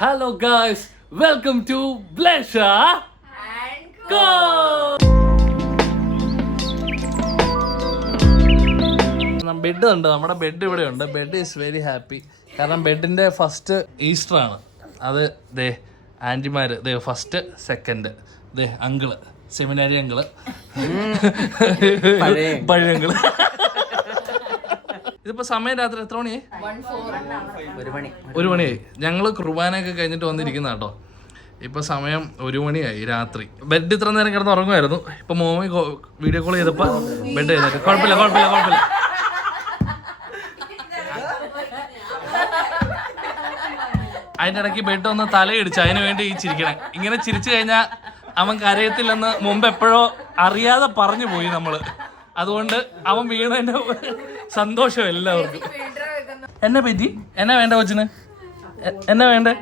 Hello guys, welcome to Blesha and Go. Bed ഉണ്ട്, നമ്മുടെ bed ഇവിടെ ഉണ്ട്. Bed is very happy. കാരണം ബെഡിന്റെ ഫസ്റ്റ് ഈസ്റ്റർ ആണ്. അത് ദേ ആന്റിമാര്, ദേ ഫസ്റ്റ് സെക്കൻഡ്, ദേ അങ്കിള്, സെമിനാരി അങ്കിള്, പഴയ അങ്കിള്. ഇതിപ്പോ സമയം രാത്രി എത്ര മണിയായി? 1 മണിയായി. ഞങ്ങള് കുർബാനയൊക്കെ കഴിഞ്ഞിട്ട് വന്നിരിക്കുന്ന കേട്ടോ. ഇപ്പൊ സമയം 1 മണിയായി രാത്രി. ബെഡ് ഇത്ര നേരം കിടന്ന് ഉറങ്ങുമായിരുന്നു. ഇപ്പൊ മോമി വീഡിയോ കോൾ ചെയ്തപ്പോ ബെഡ് ചെയ്തിട്ട് കുഴപ്പമില്ല. അതിന്റെ ഇടയ്ക്ക് ബെഡ് ഒന്ന് തലയിടിച്ചു. അതിന് വേണ്ടി ഈ ചിരിക്കണേ. ഇങ്ങനെ ചിരിച്ചു കഴിഞ്ഞാൽ അവൻ കരയത്തില്ലെന്ന് മുമ്പ് എപ്പോഴോ അറിയാതെ പറഞ്ഞു പോയി നമ്മള്. അതുകൊണ്ട് അവൻ വീണതിന്റെ സന്തോഷം എല്ലാവർക്കും. എന്നെ പറ്റി എന്നാ വേണ്ട കൊച്ചിന്? എന്നാ വേണ്ടേ?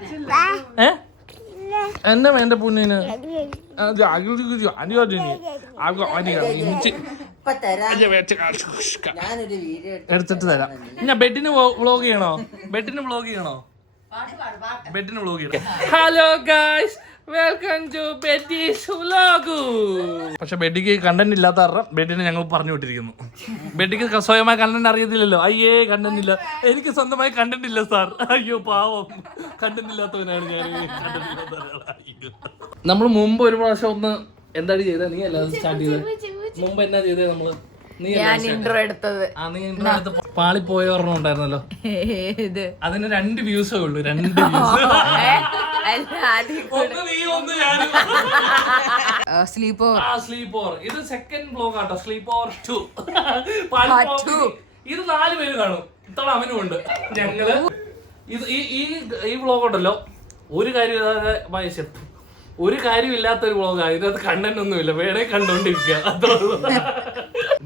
എന്നാ വേണ്ട പുണ്ണിന്? എടുത്തിട്ട് തരാം. ഞാൻ ബെഡിന് വ്ളോഗ് ചെയ്യണോ? Hello guys, welcome to Bedi's vlog. പക്ഷെ ബെഡിക്ക് കണ്ടന്റ് ഇല്ലാത്ത കാരണം ബെഡിനെ ഞങ്ങൾ പറഞ്ഞു വിട്ടിരിക്കുന്നു. ബെഡിക്ക് സ്വയമായി കണ്ടന്റ് അറിയത്തില്ലല്ലോ. അയ്യേ കണ്ടന്റ് ഇല്ല, എനിക്ക് സ്വന്തമായി കണ്ടന്റ് ഇല്ല സാർ. അയ്യോ പാവം, കണ്ടന്റ് ഇല്ലാത്തവനാണ് ഞാൻ. നമ്മൾ മുമ്പ് ഒരു പ്രാവശ്യം ഒന്ന് എന്താണ് ചെയ്തത്? നീ അല്ല സ്റ്റാർട്ട് ചെയ്തത്. മുമ്പ് എന്നാ ചെയ്തത് നമ്മള്? ഇൻട്രോ എടുത്തത്. നീ ഇൻട്രോ എടുത്ത് പാളിപ്പോയ ഒരെണ്ണം ഉണ്ടായിരുന്നല്ലോ. അതിന് 2 വ്യൂസേ ഉള്ളൂ. 2 വ്യൂസ്. Sleep over. ഇത് സെക്കൻഡ് ബ്ലോഗ് ആട്ടോ. Sleep over 2. ഇത് 4 പേര് കാണും. ഇത്തവണ അവനും ഉണ്ട്. ഞങ്ങള് ഇത് ഈ വ്ലോഗ് ഉണ്ടല്ലോ, ഒരു കാര്യമില്ലാത്ത ഒരു വ്ലോഗാണ്. ഇതിനകത്ത് കണ്ടന്റ് ഒന്നുമില്ല. വേണേ കണ്ടോണ്ടിരിക്കുക, അത്രേ ഉള്ളൂ.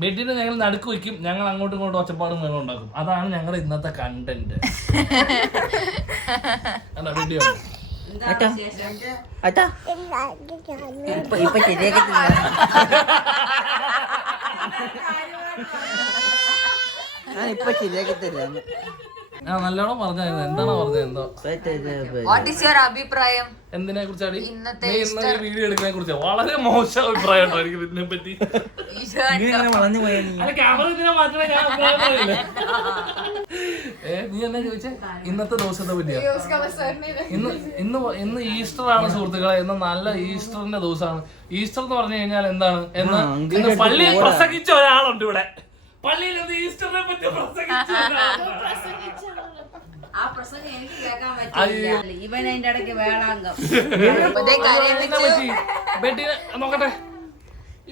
ബെഡിനെ ഞങ്ങൾ നടുക്ക് വയ്ക്കും. ഞങ്ങൾ അങ്ങോട്ടും ഇങ്ങോട്ടും ഒച്ചപ്പാടും വേണം ഉണ്ടാക്കും. അതാണ് ഞങ്ങളുടെ ഇന്നത്തെ കണ്ടന്റ്. വീഡിയോ ഇപ്പൊ ശരിയാക്കി തരാം. നല്ലോണം പറഞ്ഞായിരുന്നു. എന്താണോ പറഞ്ഞത്? എന്തോ അഭിപ്രായം എന്തിനെ കുറിച്ചാണ്? ഇന്നത്തെ വീഡിയോ എടുക്കുന്നതിനെ കുറിച്ച് വളരെ മോശം അഭിപ്രായം എനിക്ക് ഇതിനെ പറ്റി. നീ എന്നാ ചോദിച്ചേ? ഇന്നത്തെ ദിവസത്തെ പറ്റിയാ? ഇന്ന് ഈസ്റ്റർ ആണ് സുഹൃത്തുക്കളെ. ഇന്ന് നല്ല ഈസ്റ്ററിന്റെ ദിവസമാണ്. ഈസ്റ്റർ എന്ന് പറഞ്ഞു കഴിഞ്ഞാൽ എന്താണ്? ഇന്ന് പള്ളിയിൽ പ്രസംഗിച്ച ഒരാളുണ്ട് ഇവിടെ. പള്ളിയിൽ ഈസ്റ്ററിനെ പറ്റി പ്രസംഗിച്ച ബെഡിനെ നോക്കട്ടെ.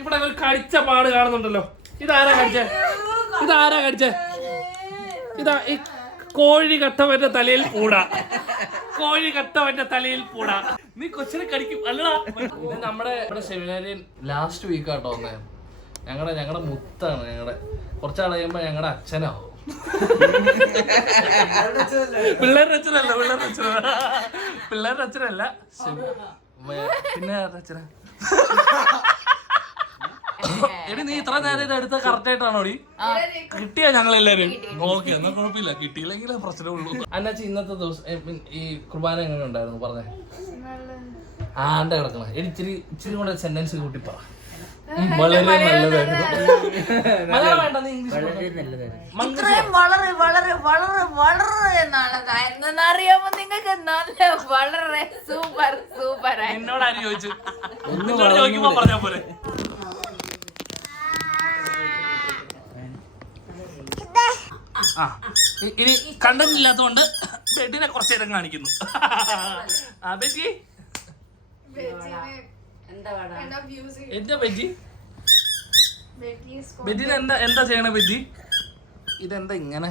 ഇവിടെ ഒരു കടിച്ച പാട് കാണുന്നുണ്ടല്ലോ. ഇതാരാ കടിച്ചേ? ഇതാ ഈ കോഴി കട്ടവന്റെ തലയിൽ പൂടാ. നീ കൊച്ചിനെ കടിക്കും അല്ലടാ. ഇത് നമ്മുടെ സെമിനാരിയൻ ലാസ്റ്റ് വീക്കാട്ടോ വന്നേ. ഞങ്ങളുടെ മുത്താണ്. കുറച്ചാൾ കഴിയുമ്പോ ഞങ്ങളുടെ അച്ഛനാവും. പിള്ളേരുടെ അച്ഛനല്ല. പിന്നെ അച്ഛന. എടി നീ ഇത്ര നേരം ഇത് എടുത്ത കറക്റ്റ് ആയിട്ടാണോടി? കിട്ടിയാ ഞങ്ങളെല്ലാരും? ഓക്കെ, എന്നാ കുഴപ്പമില്ല. കിട്ടിയില്ലെങ്കിലേ പ്രശ്നമുള്ളൂ. അന്നാച്ചി ഇന്നത്തെ ദിവസം ഈ കുർബാന എങ്ങനെ ഉണ്ടായിരുന്നു പറഞ്ഞേ? ആണ്ട കിടക്കണം. ഇച്ചിരി കൂടെ സെന്റൻസ് കൂട്ടി പറ. വളരെ നല്ലതായിരുന്നു. മലയാളം വേണ്ട, നീ ഇംഗ്ലീഷ്. അറിയാമോ നിങ്ങൾക്ക്? നല്ല വളരെ സൂപ്പർ എന്നോട് ആര് ചോദിച്ചു? ചോദിക്കുമ്പോ പറഞ്ഞാ പോലെ. ഇനി കണ്ടന്റ് ഇല്ലാത്തതുകൊണ്ട് ബെഡിനെ കുറച്ചു നേരം കാണിക്കുന്നു. ബെറ്റി എന്താ ബെറ്റിന് എന്താ ചെയ്യണ ബെറ്റി? ഇതെന്താ ഇങ്ങനെ?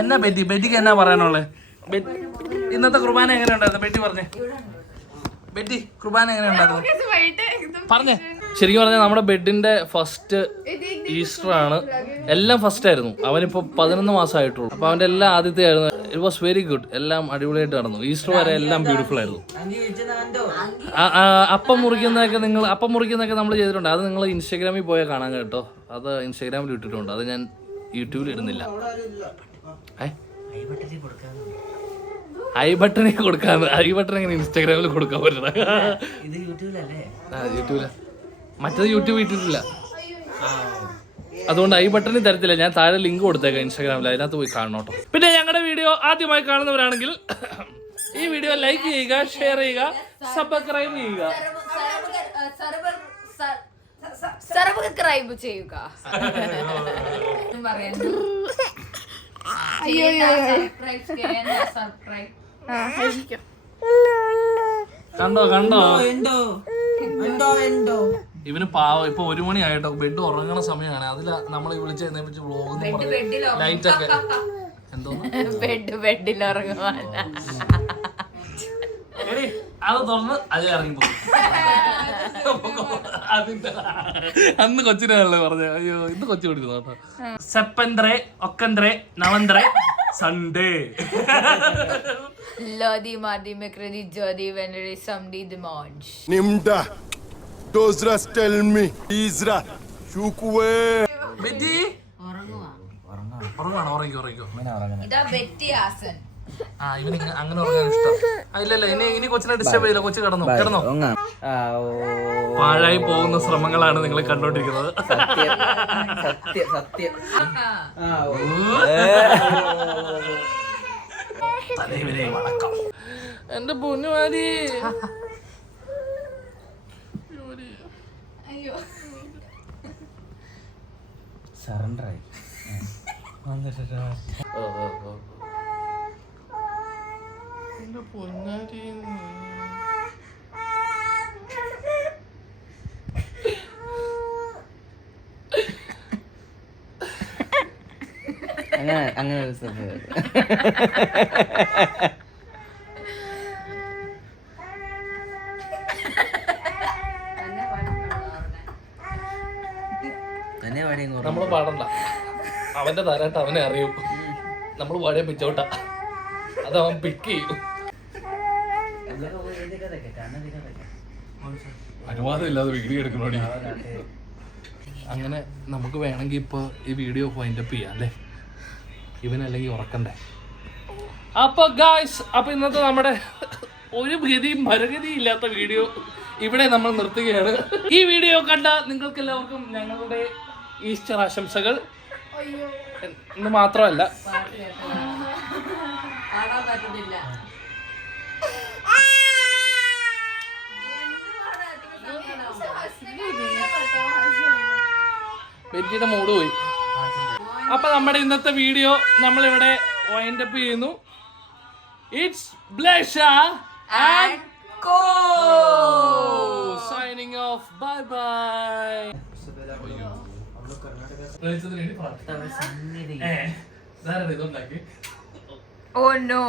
എന്നാ ബെറ്റിക്ക് എന്നാ പറയാനുള്ളത്? ഇന്നത്തെ കുർബാന എങ്ങനെ ഉണ്ടായിരുന്നു? ബെറ്റി പറഞ്ഞേ. ബെറ്റി കുർബാന എങ്ങനെ ഉണ്ടായിരുന്നു പറഞ്ഞേ. ശരിക്കും പറഞ്ഞാൽ നമ്മുടെ ബെഡിന്റെ ഫസ്റ്റ് ഈസ്റ്റർ ആണ്. എല്ലാം ഫസ്റ്റ് ആയിരുന്നു. അവനിപ്പോ 11 മാസമായിട്ടുള്ളൂ. അപ്പൊ അവന്റെ എല്ലാം ആദ്യത്തെ ആയിരുന്നു. It was very good. എല്ലാം അടിപൊളിയായിട്ട് നടന്നു. ഈസ്റ്റർ വരെ എല്ലാം ബ്യൂട്ടിഫുൾ ആയിരുന്നു. അപ്പം മുറിക്കുന്നതൊക്കെ നമ്മൾ ചെയ്തിട്ടുണ്ട്. അത് നിങ്ങൾ ഇൻസ്റ്റാഗ്രാമിൽ പോയാൽ കാണാൻ കേട്ടോ. അത് ഇൻസ്റ്റാഗ്രാമിൽ ഇട്ടിട്ടുണ്ട്. അത് ഞാൻ യൂട്യൂബിൽ ഇടുന്നില്ല. ഐ ബട്ടണിൽ കൊടുക്കാന്ന്. ഐ ബട്ടൺ എങ്ങനെ ഇൻസ്റ്റാഗ്രാമിൽ കൊടുക്കാൻ പറ്റണ? യൂട്യൂബില. മറ്റേത് യൂട്യൂബ് ഇട്ടിട്ടില്ല. അതുകൊണ്ട് ഐ ബട്ടണിൽ തരത്തില്ല. ഞാൻ താഴെ ലിങ്ക് കൊടുത്തേക്കാം ഇൻസ്റ്റാഗ്രാമിൽ. അതിനകത്ത് പോയി കാണണം കേട്ടോ. പിന്നെ ഞങ്ങളുടെ വീഡിയോ ആദ്യമായി കാണുന്നവരാണെങ്കിൽ ഈ വീഡിയോ ലൈക്ക് ചെയ്യുക, ഷെയർ ചെയ്യുക, സബ്സ്ക്രൈബ് ചെയ്യുക. സബ്സ്ക്രൈബ് ചെയ്യുക. കണ്ടോ ഇവന് പാവം. ഇപ്പൊ 1 മണി ആയിട്ടോ. ബെഡ് ഉറങ്ങണ സമയമാണ്. അതില് നമ്മളെ വിളിച്ച് എഴുന്നേപ്പിച്ച് വ്ലോഗ് ലൈറ്റ് ഒക്കെ എന്തോന്ന് ബെഡിൽ ഉറങ്ങുവാൻ അത് തുറന്ന് അത് ഇറങ്ങിപ്പോകും. അന്ന് കൊച്ചിനാണല്ലോ പറഞ്ഞ. അയ്യോ ഇന്ന് കൊച്ചു കൊടുക്കുന്നു കേട്ടോ. September October November Sunday. Lodi Madi Mekredi Jodi Venere Samdi Dimanche. Nimda. Dozras tell me. Isra. Shukwe. Betty ഉറങ്ങുവാണോ? ഇതാ ബെറ്റി ആസൻ. ഇവന് അങ്ങനെ ഉറങ്ങാൻ ഇഷ്ടം. ഇല്ലല്ല ഇനി കൊച്ചിനെ ഡിസ്റ്റർബ് ചെയ്യില്ല. കൊച്ചു കിടന്നോ. പാഴായി പോകുന്ന ശ്രമങ്ങളാണ് നിങ്ങൾ കണ്ടോണ്ടിരിക്കുന്നത്. എന്റെ പൊന്നുമാരി. സറണ്ടറായി. എന്റെ പൊന്നാരി. അങ്ങനെ ഒരു സംഭവം. നമ്മള് പാടണ്ട. അവന്റെ തരാട്ട് അവനെ അറിയൂ. നമ്മള് പാടിയ പിച്ചോട്ടാ. അത് അവൻ പിക്ക് ചെയ്യും. അനുവാദം ഇല്ലാതെ വീഡിയോ എടുക്കണോടി. അങ്ങനെ നമുക്ക് വേണമെങ്കിൽ ഇപ്പൊ ഈ വീഡിയോ വൈൻഡപ്പ് ചെയ്യാം അല്ലേ? ഇവനല്ലെങ്കിൽ ഉറക്കണ്ടേ? അപ്പൊ ഗായ്സ്, അപ്പൊ ഇന്നത്തെ നമ്മുടെ ഒരു ഗതിയും മരഗതിയും ഇല്ലാത്ത വീഡിയോ ഇവിടെ നമ്മൾ നിർത്തുകയാണ്. ഈ വീഡിയോ കണ്ട നിങ്ങൾക്ക് എല്ലാവർക്കും ഞങ്ങളുടെ ഈസ്റ്റർ ആശംസകൾ. ഇന്ന് മാത്രമല്ല ബെറ്റിയുടെ മൂഡ് പോയി. അപ്പൊ നമ്മുടെ ഇന്നത്തെ വീഡിയോ നമ്മളിവിടെ വൈൻഡപ്പ് ചെയ്യുന്നു. ഇറ്റ്സ് ബ്ലേഷ and co signing off. Bye bye. Oh no.